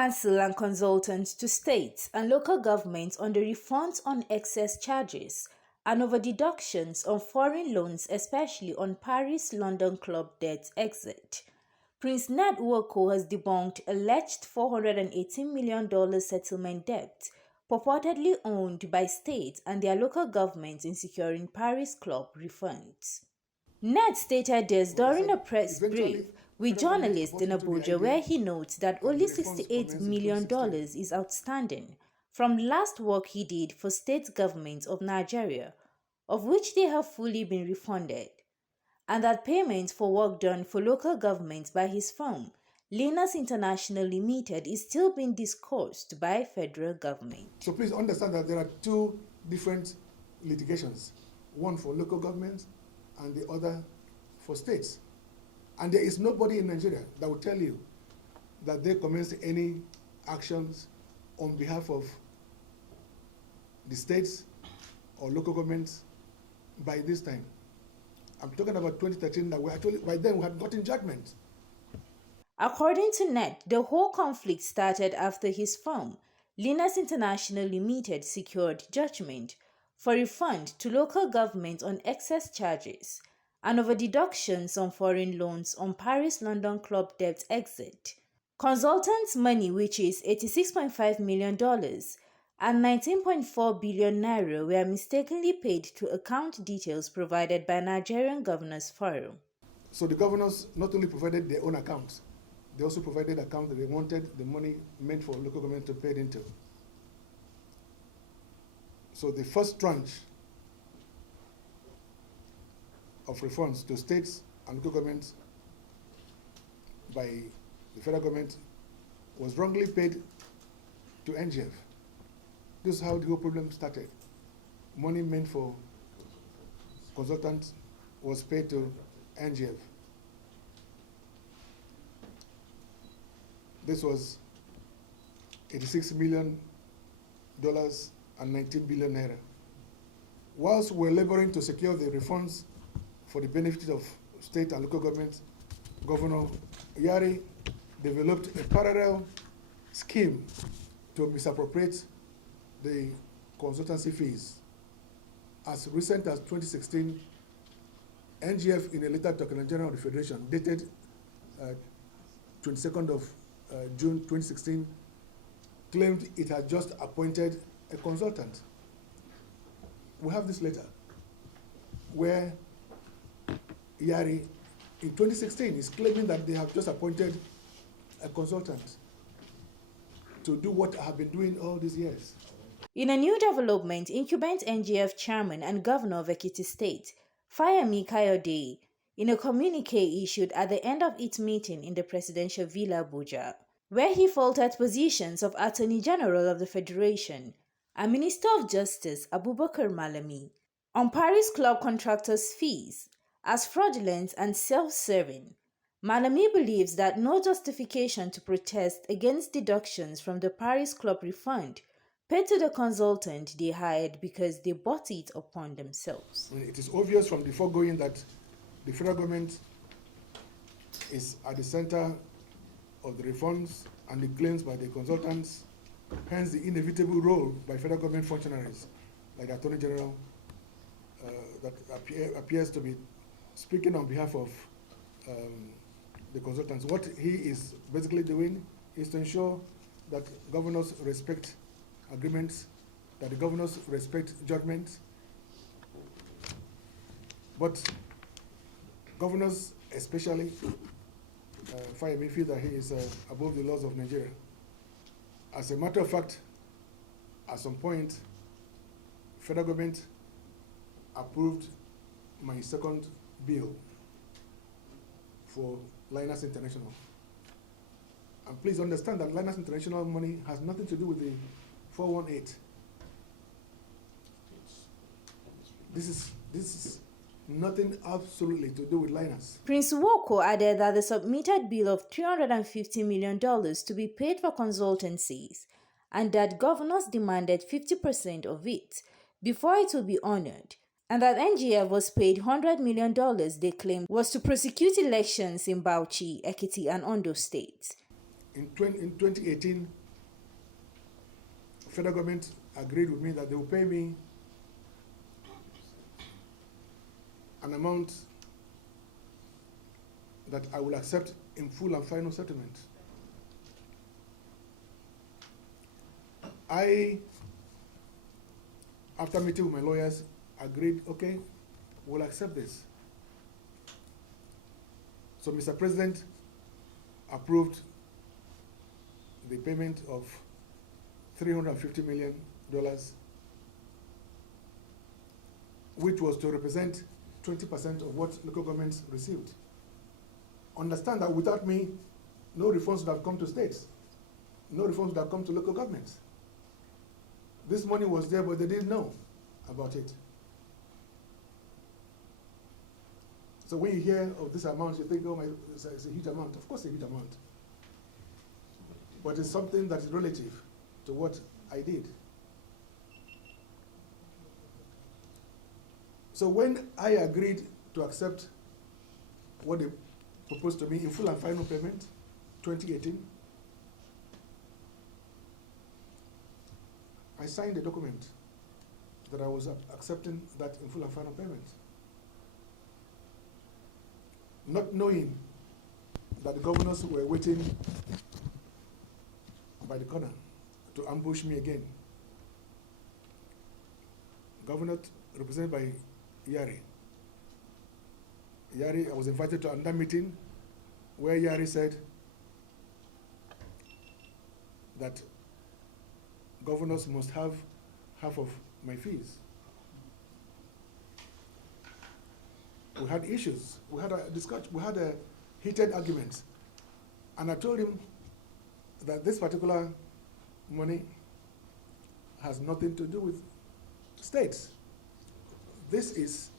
Council and consultants to states and local governments on the refunds on excess charges and over deductions on foreign loans, especially on Paris-London club debt exit. Prince Nwoko has debunked alleged $418 million settlement debt purportedly owned by states and their local governments in securing Paris club refunds. Ned stated this during a press brief with journalists in Abuja, where he notes that only $68 million is outstanding from last work he did for state governments of Nigeria, of which they have fully been refunded, and that payments for work done for local governments by his firm, Linus International Limited, is still being discussed by federal government. So please understand that there are two different litigations, one for local governments and the other for states. And there is nobody in Nigeria that will tell you that they commenced any actions on behalf of the states or local governments by this time. I'm talking about 2013, that we actually, by then we had gotten judgment. According to Ned, the whole conflict started after his firm, Linus International Limited, secured judgment for refund to local governments on excess charges and over deductions on foreign loans on Paris-London club debt exit. Consultants' money, which is $86.5 million and 19.4 billion naira, were mistakenly paid to account details provided by Nigerian Governors Forum. So the governors not only provided their own accounts, they also provided accounts that they wanted the money meant for local government to pay into. So the first tranche of refunds to states and local governments by the federal government was wrongly paid to NGF. This is how the whole problem started. Money meant for consultants was paid to NGF. This was $86 million and 19 billion naira. Whilst we're laboring to secure the refunds for the benefit of state and local governments, Governor Yari developed a parallel scheme to misappropriate the consultancy fees. As recent as 2016, NGF, in a letter to Secretary General of the Federation dated 22nd of June 2016, claimed it had just appointed a consultant. We have this letter where Yari in 2016 is claiming that they have just appointed a consultant to do what I have been doing all these years. In a new development, incumbent NGF chairman and governor of Ekiti State, Fayemi Kayode, in a communique issued at the end of its meeting in the presidential villa Abuja, where he faulted positions of Attorney General of the Federation and Minister of Justice Abubakar Malami on Paris Club contractors' fees as fraudulent and self-serving. Malami believes that no justification to protest against deductions from the Paris Club refund paid to the consultant they hired because they bought it upon themselves. It is obvious from the foregoing that the federal government is at the center of the refunds and the claims by the consultants, hence the inevitable role by federal government functionaries like the Attorney General that appears to be speaking on behalf of the consultants. What he is basically doing is to ensure that governors respect agreements, that the governors respect judgments, but governors especially Fayemi feel that he is above the laws of Nigeria. As a matter of fact, at some point, federal government approved my second bill for Linus International. And please understand that Linus International money has nothing to do with the 418. This is nothing absolutely to do with Linus. Prince Nwoko added that the submitted bill of $350 million to be paid for consultancies and that governors demanded 50% of it before it would be honored, and that NGF was paid $100 million they claimed was to prosecute elections in Bauchi, Ekiti, and Ondo states. in 2018, federal government agreed with me that they will pay me an amount that I will accept in full and final settlement. I, after meeting with my lawyers, agreed, okay, we'll accept this. So Mr. President approved the payment of $350 million, which was to represent 20% of what local governments received. Understand that without me, no refunds would have come to states. No refunds would have come to local governments. This money was there, but they didn't know about it. So when you hear of this amount, you think, oh, it's a huge amount. Of course, it's a huge amount. But it's something that is relative to what I did. So when I agreed to accept what they proposed to me in full and final payment, 2018, I signed a document that I was accepting that in full and final payment, not knowing that the governors were waiting by the corner to ambush me again. Governor represented by Yari. I was invited to another meeting where Yari said that governors must have half of my fees. We had issues. We had a discussion. We had a heated argument. And I told him that this particular money has nothing to do with states. This is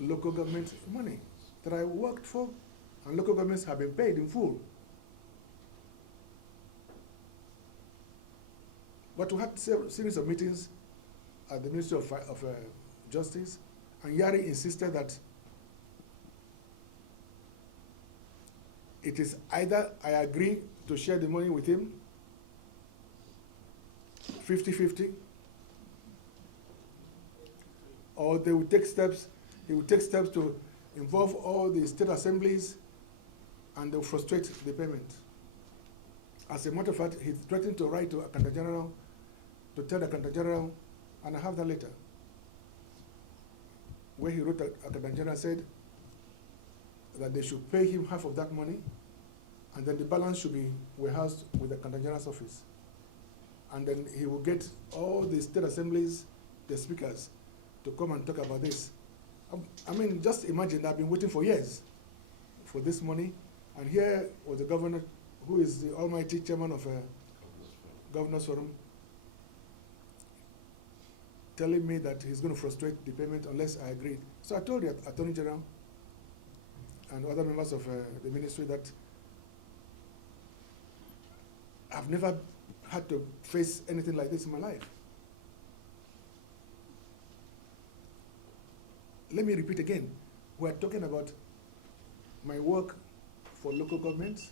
local government money that I worked for, and local governments have been paid in full. But we had a series of meetings at the Ministry of Justice, and Yari insisted that it is either I agree to share the money with him, 50-50, or they will take steps, he will take steps to involve all the state assemblies, and they will frustrate the payment. As a matter of fact, he threatened to write to Accountant General, to tell the Accountant General, and I have that letter, where he wrote to Accountant General, said that they should pay him half of that money, and then the balance should be warehoused with the Accountant General's office. And then he will get all the state assemblies, the speakers, to come and talk about this. I mean, just imagine, I've been waiting for years for this money, and here was the governor, who is the almighty chairman of Governor's Forum, telling me that he's going to frustrate the payment unless I agree. So I told the Attorney General and other members of the ministry that I've never had to face anything like this in my life. Let me repeat again. We're talking about my work for local governments,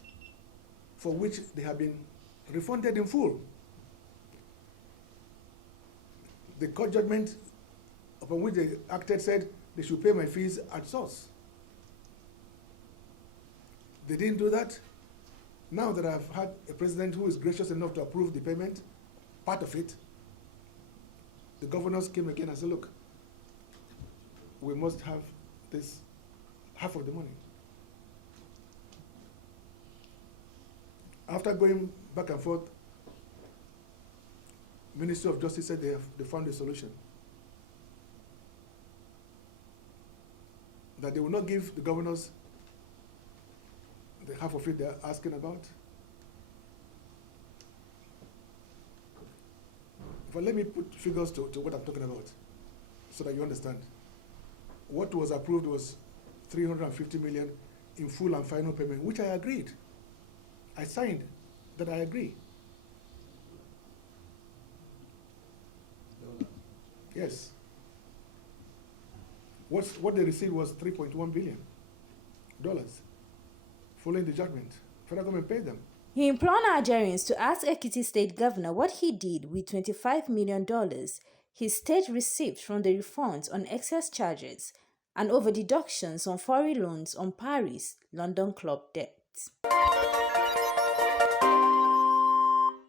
for which they have been refunded in full. The court judgment upon which they acted said they should pay my fees at source. They didn't do that. Now that I've had a president who is gracious enough to approve the payment, part of it, the governors came again and said, look, we must have this, half of the money. After going back and forth, Ministry of Justice said they found a solution. That they will not give the governors the half of it they're asking about. But let me put figures to what I'm talking about so that you understand. What was approved was $350 million in full and final payment, which I agreed. I signed that I agree. Yes. What they received was $3.1 billion following the judgment. Federal government paid them. He implored Nigerians to ask Ekiti State Governor what he did with $25 million his state received from the refunds on excess charges and over deductions on foreign loans on Paris London club debt.